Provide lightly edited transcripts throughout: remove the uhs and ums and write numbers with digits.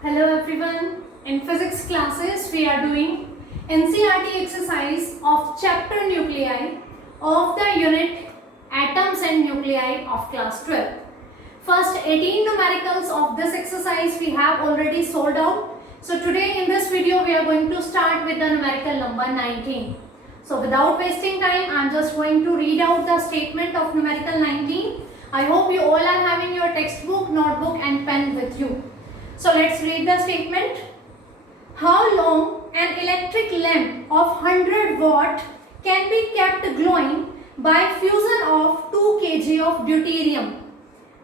Hello everyone. In physics classes we are doing NCERT exercise of chapter nuclei of the unit atoms and nuclei of class 12. First 18 numericals of this exercise we have already solved out. So today in this video we are going to start with the numerical number 19. So without wasting time, I am just going to read out the statement of numerical 19. I hope you all are having your textbook, notebook and pen with you. So let's read the statement. How long an electric lamp of 100 watt can be kept glowing by fusion of 2 kg of deuterium?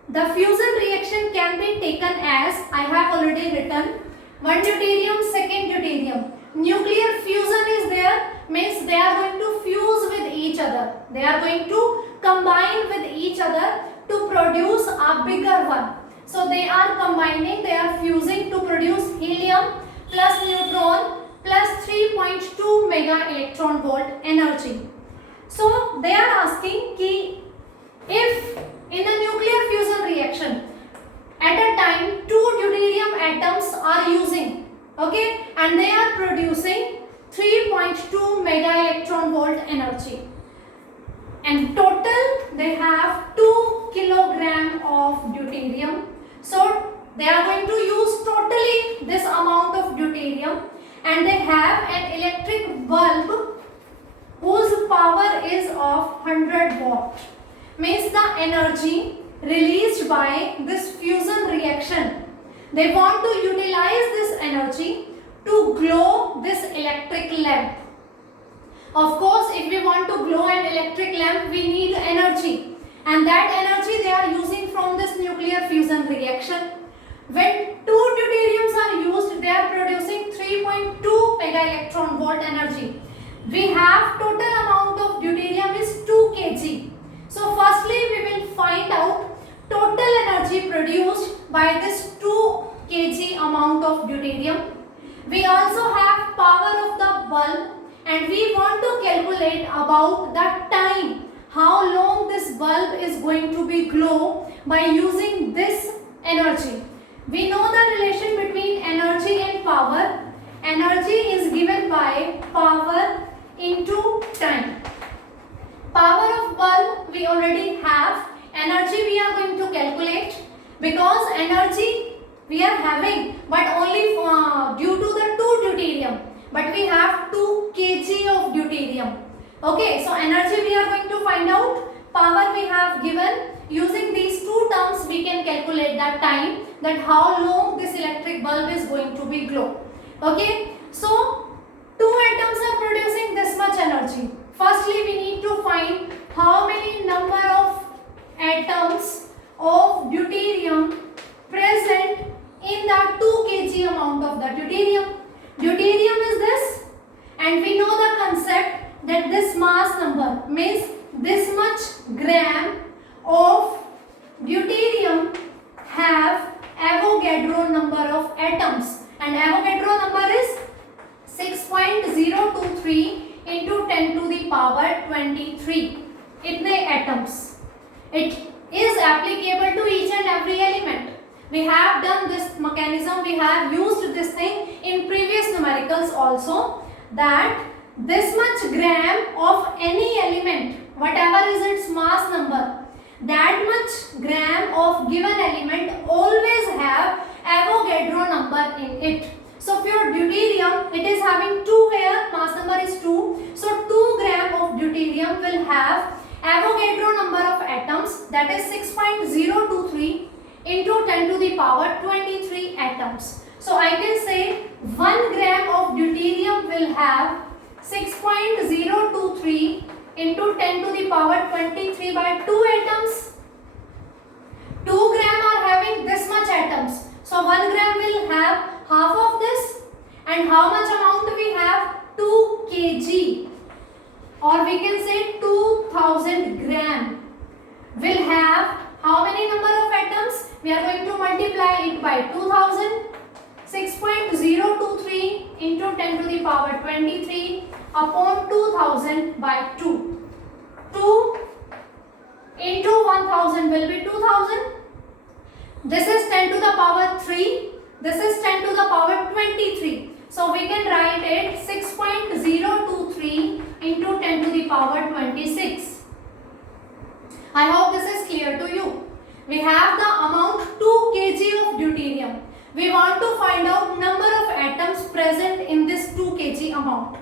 The fusion reaction can be taken as I have already written. One deuterium, second deuterium. Nuclear fusion is there, means they are going to fuse with each other. They are going to combine with each other to produce a bigger one. So they are combining, they are fusing to produce helium plus neutron plus 3.2 mega electron volt energy. So they are asking ki if in a nuclear fusion reaction at a time 2 deuterium atoms are using, okay, and they are producing 3.2 mega electron volt energy, and total they have 2 kilogram of deuterium. So they are going to use totally this amount of deuterium, and they have an electric bulb whose power is of 100 watt. Means the energy released by this fusion reaction, they want to utilize this energy to glow this electric lamp. Of course, if we want to glow an electric lamp, we need energy, and that energy they are using from this nuclear fusion reaction. When 2 deuteriums are used, they are producing 3.2 mega electron volt energy. We have total amount of deuterium is 2 kg. So firstly we will find out total energy produced by this 2 kg amount of deuterium. We also have power of the bulb, and we want to calculate about the time, how long this bulb is going to be glow by using this energy. We know the relation between energy and power. Energy is given by power into time. Power of bulb we already have. Energy we are going to calculate, because energy we are having but only due to the 2 deuterium, but we have 2 kg of deuterium. Okay, so energy we are going to find out, power we have given. Using these two terms we can calculate that time, that how long this electric bulb is going to be glow. Okay, so 2 atoms are producing this much energy. Firstly we need to find how many number of atoms of deuterium present in the 2 kg amount of the deuterium. Deuterium is this, and we know the concept that this mass number means this much gram of deuterium have Avogadro number of atoms, and Avogadro number is 6.023 into 10 to the power 23 itne atoms. It is applicable to each and every element. We have done this mechanism, we have used this thing in previous numericals also, that this much gram of any element, whatever is its mass number, that much gram of given element always have Avogadro number in it. So for deuterium, it is having 2 here, mass number is 2. So 2 gram of deuterium will have Avogadro number of atoms, that is 6.023 into 10 to the power 23 atoms. So I can say 1 gram of deuterium will have 6.023 into 10 to the power 23 by 2 atoms. 2 gram are having this much atoms. So 1 gram will have half of this, and how much amount we have? 2 kg, or we can say 2000 gram will have how many number of atoms? We are going to multiply it by 2000. 6.023 into 10 to the power 23 upon 2000 by 2. 2 into 1000 will be 2000. This is 10 to the power 3. This is 10 to the power 23. So we can write it 6.023 into 10 to the power 26. I hope this is clear to you. We have the amount 2 kg of deuterium. We want to find out number of atoms present in this 2 kg amount.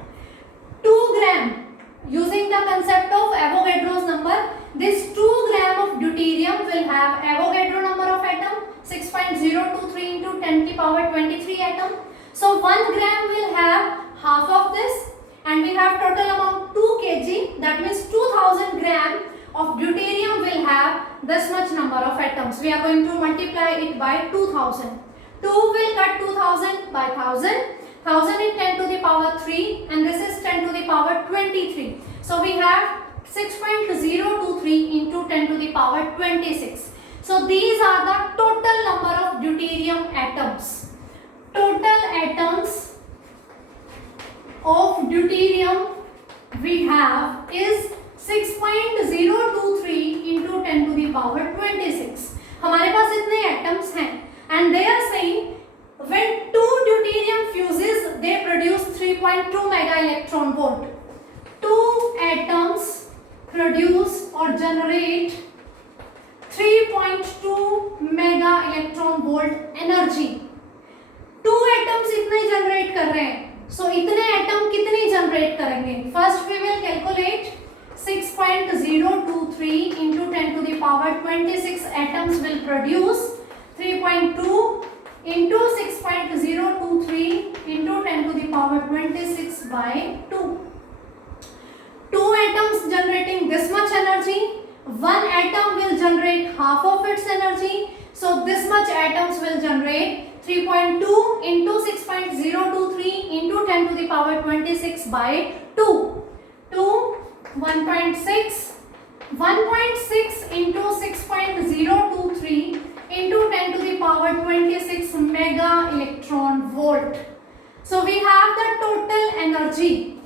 2 gram. Using the concept of Avogadro's number, this 2 gram of deuterium will have Avogadro number of atom 6.023 into 10 to the power 23 atom. So 1 gram will have half of this, and we have total amount 2 kg. That means 2000 gram of deuterium will have this much number of atoms. We are going to multiply it by 2000. 2 will cut 2000 by 1000. 1000 is 10 to the power 3 and this is 10 to the power 23. So we have 6.023 into 10 to the power 26. So these are the total number of deuterium atoms. Total atoms of deuterium we have is 6.023 into 10 to the power 26. हमारे पास इतने atoms हैं and they are saying when 2 deuterium fuses they produce 3.2 mega electron volt. 2 atoms produce or generate 3.2 mega electron volt energy. 2 atoms इतने generate कर रहे हैं. So इतने atom कितने generate करेंगे? First we will calculate 6.023 into 10 to the power 26 atoms will produce 3.2 into 6.023 into 10 to the power 26 by 2. 2 atoms generating this much energy. 1 atom will generate half of its energy. So this much atoms will generate 3.2 into 6.023 into 10 to the power 26 by 2. 2, 1.6. 1.6 into 6.023 into 10 to the power 26 mega electron volt. So we have the total energy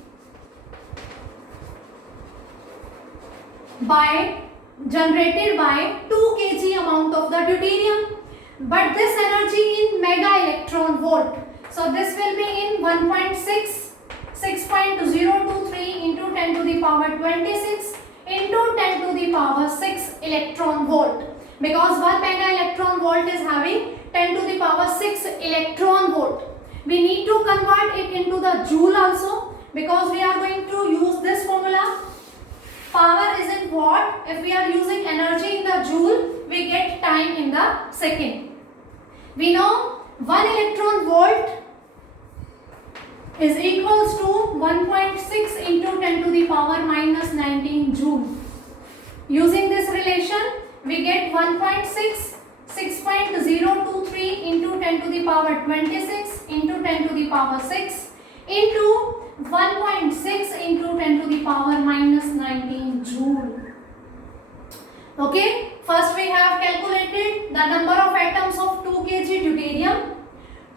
generated by 2 kg amount of the deuterium, but this energy in mega electron volt. So this will be in 1.6 6.023 into 10 to the power 26 into 10 to the power 6 electron volt. Because 1 mega electron volt is having 10 to the power 6 electron volt. We need to convert it into the joule also, because we are going to use this formula. Power is in watt. If we are using energy in the joule, we get time in the second. We know 1 electron volt is equals to 1.6 into 10 to the power minus 19 joule. Using this relation, we get 1.6 6.023 into 10 to the power 26 into 10 to the power 6 into 1.6 into 10 to the power minus 19 joule. Okay, first we have calculated the number of atoms of 2 kg deuterium.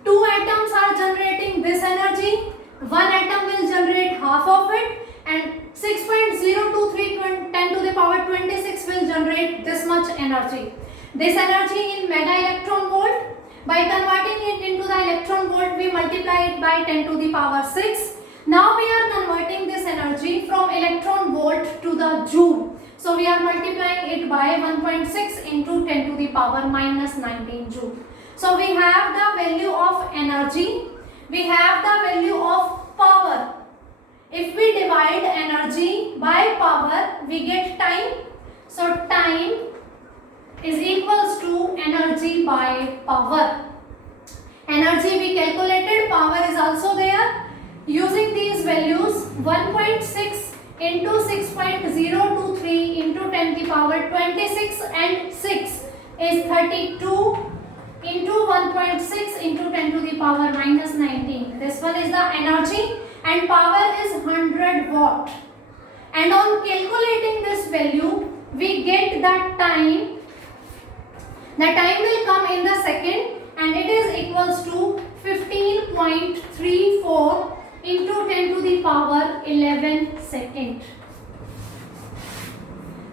2 atoms are generating this energy. 1 atom will generate half of it, and 6.023 10 to the power 26 will generate this much energy. This energy in mega electron volt. By converting it into the electron volt, we multiply it by 10 to the power 6. Now we are converting this energy from electron volt to the joule. So we are multiplying it by 1.6 into 10 to the power minus 19 joule. So we have the value of energy. We have the value of power. If we divide energy by power, we get time. So time is equals to energy by power. Energy we calculated, power is also there. Using these values, 1.6 into 6.023 into 10 to the power 26 and 6 is 32 into 1.6 into 10 to the power minus 19. This one is the energy and power is 100 watt. And on calculating this value, we get that time. The time will come in the second and it is equals to 15.34 into 10 to the power 11 second.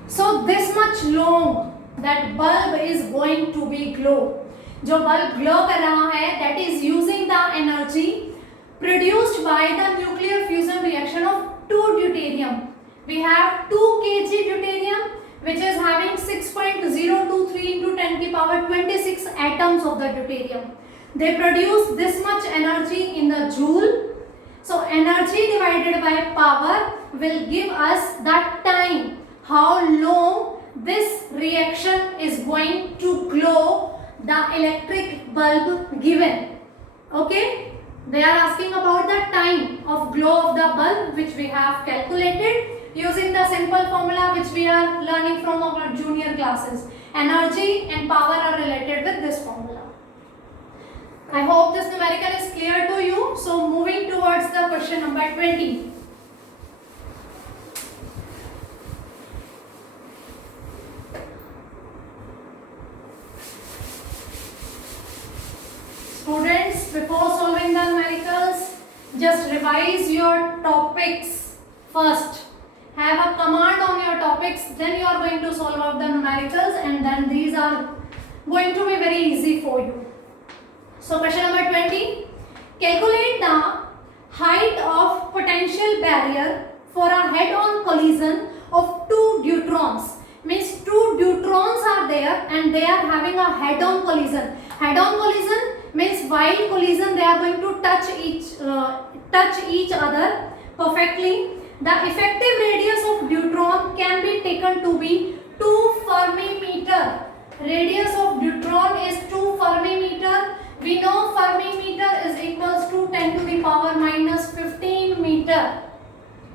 So this much long that bulb is going to be glow. जो bulb glow कर रहा है, that is using the energy produced by the nuclear fusion reaction of 2 deuterium. We have 2 kg deuterium which is having 6.023 into 10 to the power 26 atoms of the deuterium. They produce this much energy in the joule. So energy divided by power will give us that time, how long this reaction is going to glow the electric bulb given. Okay, they are asking about the time of glow of the bulb, which we have calculated using the simple formula which we are learning from our junior classes. Energy and power are related with this formula. I hope this numerical is clear to you. So moving towards the question number 20. Students, before solving the numericals, just revise your topics first. Have a command on your topics, then you are going to solve out the numericals, and then these are going to be very easy for you. So question number 20. Calculate the height of potential barrier for a head-on collision of 2 deuterons. Means 2 deuterons are there and they are having a head-on collision. Head-on collision means while collision they are going to touch each other perfectly. The effective radius of deuteron can be taken to be 2 Fermi meter. Radius of deuteron is 2 Fermi meter. We know Fermi meter is equals to 10 to the power minus 15 meter.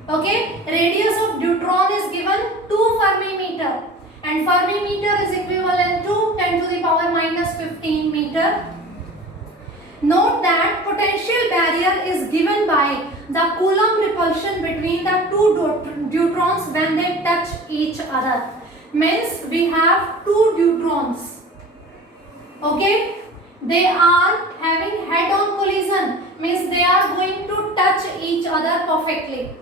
Okay, radius of deuteron is given 2 Fermi meter and Fermi meter is equivalent to 10 to the power minus 15 meter. Note that potential barrier is given by the Coulomb repulsion between the 2 deuterons when they touch each other. Means we have 2 deuterons. Okay, they are having head-on collision. Means they are going to touch each other perfectly.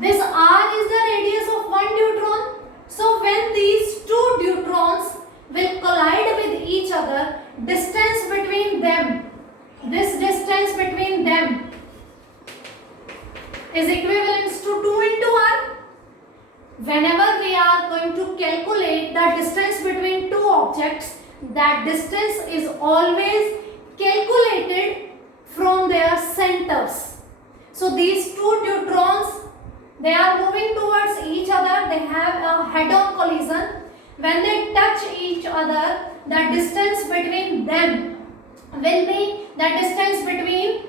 This R is the radius of one deuteron. So when these 2 deuterons will collide with each other, distance between them, this distance between them is equivalent to 2 into R. Whenever we are going to calculate the distance between 2 objects, that distance is always calculated from their centers. So these 2 deuterons, they are moving towards each other, they have a head-on collision. When they touch each other, the distance between them will be the distance between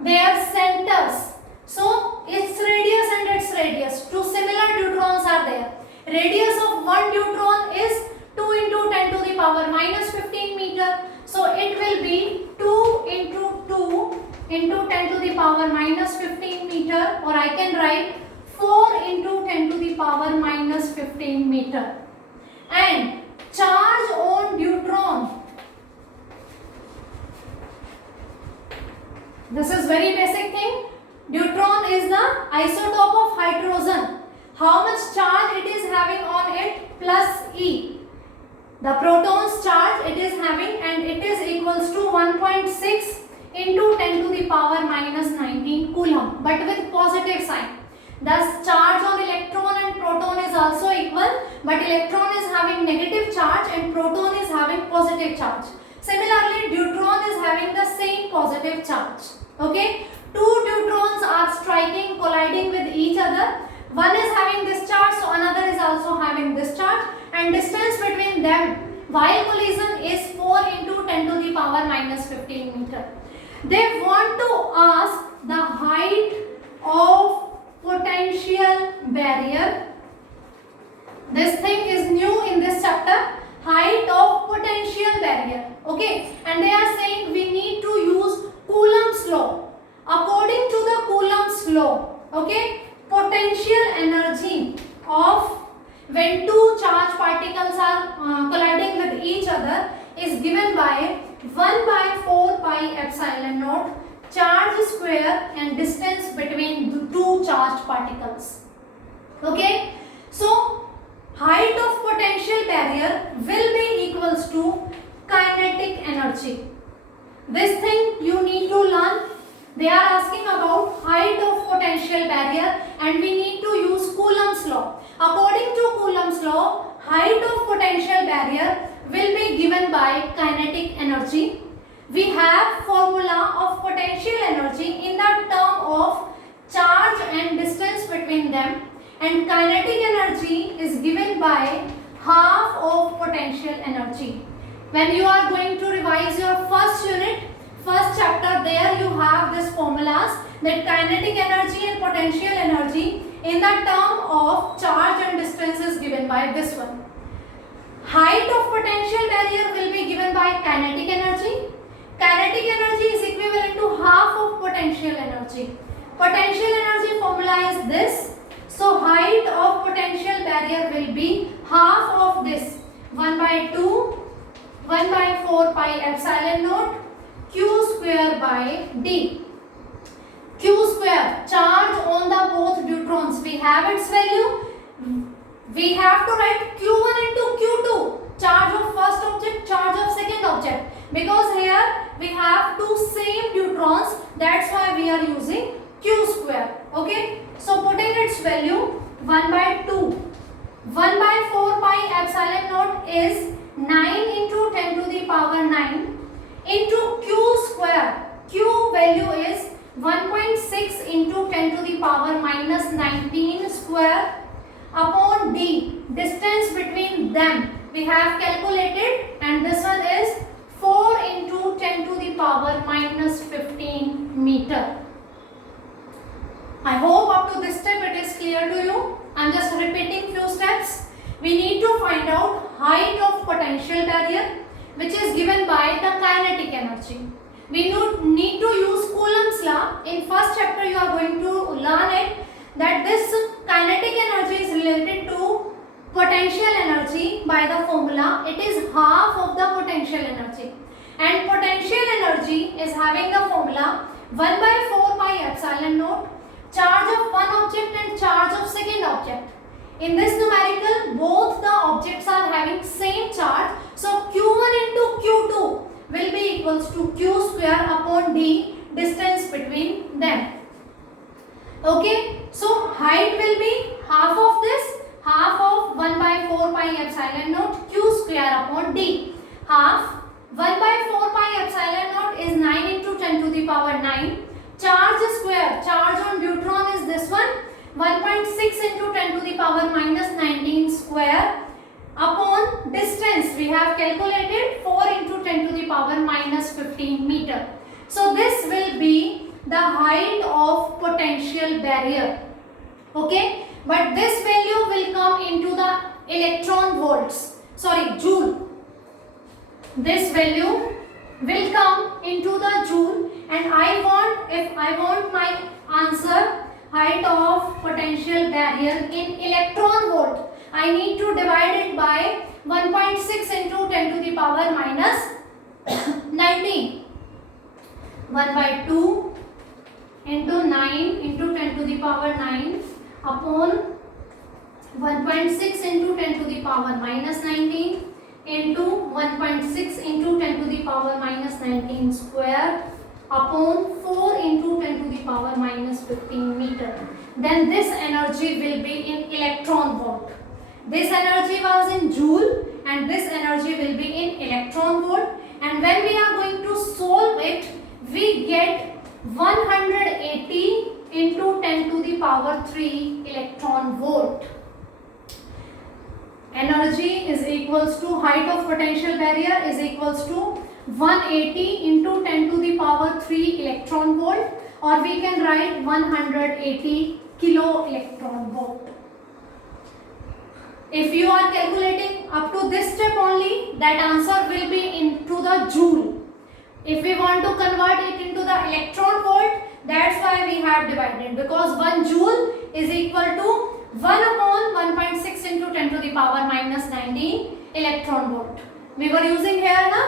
their centers. So its radius and its radius, 2 similar deuterons are there. Radius of one deuteron is 2 into 10 to the power minus 15 meter. So it will be 2 into 2 into 10 to the power minus 15 meter, or I can write 4 into 10 to the power minus 15 meter. And charge on deuteron. This is very basic thing. Deuteron is the isotope of hydrogen. How much charge it is having on it? Plus E. The proton's charge it is having, and it is equals to 1.6 into 10 to the power minus 19 coulomb, but with positive sign. Thus charge on electron and proton is also equal, but electron is having negative charge and proton is having positive charge. Similarly, deuteron is having the same positive charge. Okay, 2 deuterons are striking, colliding with each other. One is having this charge, so another is also having this charge, and distance between them while collision is 4 into 10 to the power minus 15 meter. They want to ask the height of potential barrier. This thing is new in this chapter, height of potential barrier. Okay, and they are saying we need to use Coulomb's law. According to the Coulomb's law, okay, potential energy of when 2 charged particles are colliding with each other is given by 1 by 4 pi epsilon naught charge square and distance between the 2 charged particles. Okay, so height of potential barrier will be equals to kinetic kinetic energy. This thing you need to learn. They are asking about height of potential barrier and we need to use Coulomb's law. According to Coulomb's law, height of potential barrier will be given by kinetic energy. We have formula of potential energy in the term of charge and distance between them, and kinetic energy is given by half of potential energy. When you are going to revise your first unit, first chapter, there you have this formulas that kinetic energy and potential energy in the term of charge and distance is given by this one. Height of potential barrier will be given by kinetic energy. Kinetic energy is equivalent to half of potential energy. Potential energy formula is this. So height of potential barrier will be half of this, 1 by 2, 1 by 4 pi epsilon naught q square by d. Q square, charge on the both neutrons, we have its value. We have to write q1 into q2, charge of first object, charge of second object, because here we have two same neutrons, that's why we are using q square. Okay, so putting its value 1 by 2, 1 by 4 pi epsilon naught is 9 into 10 to the power 9 into q square. Q value is 1.6 into 10 to the power minus 19 square upon d, distance between them we have calculated, and this one is 4 into 10 to the power minus 15 meter. I hope up to this step it is clear to you. I am just repeating few steps. We need to find out height of potential barrier, which is given by the kinetic energy. We need to use Coulomb's law. In first chapter you are going to learn it, that this kinetic energy is related to potential energy by the formula. It is half of the potential energy, and potential energy is having the formula 1 by 4 pi epsilon naught, charge of one object and charge of second object. In this numerical, both the objects are having same charge, so q1 into q2 will be equals to q square upon d, distance between them. Okay, so height will be half of this, half of 1 by 4 pi epsilon naught q square upon d. Half 1 by 4 pi epsilon naught is 9 into 10 to the power 9. Charge square, charge on neutron is this one, 1.6 into 10 to the power minus 19 square upon distance we have calculated 4 into 10 to the power minus 15 meter. So this will be the height of potential barrier. Okay, but this value will come into the electron volts, sorry, joule. This value will come into the joule, and if I want my answer height of potential barrier in electron volt, I need to divide it by 1.6 into 10 to the power minus 19. 1 by 2 into 9 into 10 to the power 9 upon 1.6 into 10 to the power minus 19 into 1.6 into 10 to the power minus 19 square upon 4 into 10 to the power minus 15 meter. Then this energy will be in electron volt. This energy was in joule and this energy will be in electron volt, and when we are going to solve it, we get 180 into 10 to the power 3 electron volt. Energy is equals to height of potential barrier is equals to 180 into 10 to the power 3 electron volt, or we can write 180 kilo electron volt. If you are calculating up to this step only, that answer will be into the joule. If we want to convert it into the electron volt, that's why we have divided, because 1 joule is equal to 1 upon 1.6 into 10 to the power minus 19 electron volt. We were using here na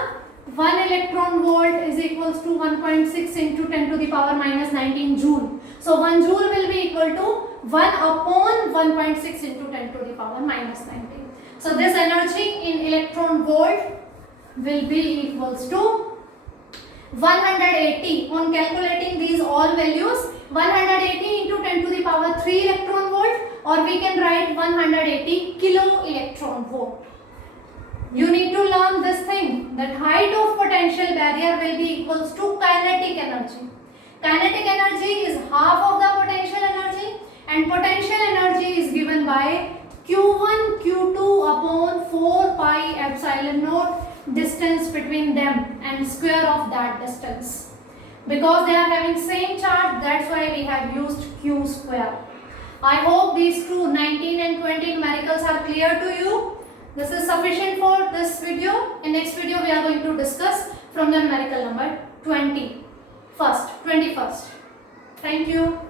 1 electron volt is equals to 1.6 into 10 to the power minus 19 joule. So 1 joule will be equal to 1 upon 1.6 into 10 to the power minus 19. So this energy in electron volt will be equals to 180. On calculating these all values, 180 into 10 to the power 3 electron volt, or we can write 180 kilo electron volt. You need to learn this thing, that height of potential barrier will be equals to kinetic energy. Kinetic energy is half of the potential energy, and potential energy is given by Q1 Q2 upon 4 pi epsilon naught, distance between them and square of that distance. Because they are having same charge, that's why we have used Q square. I hope these two 19 and 20 numericals are clear to you. This is sufficient for this video. In next video we are going to discuss from the numerical number 21st. Thank you.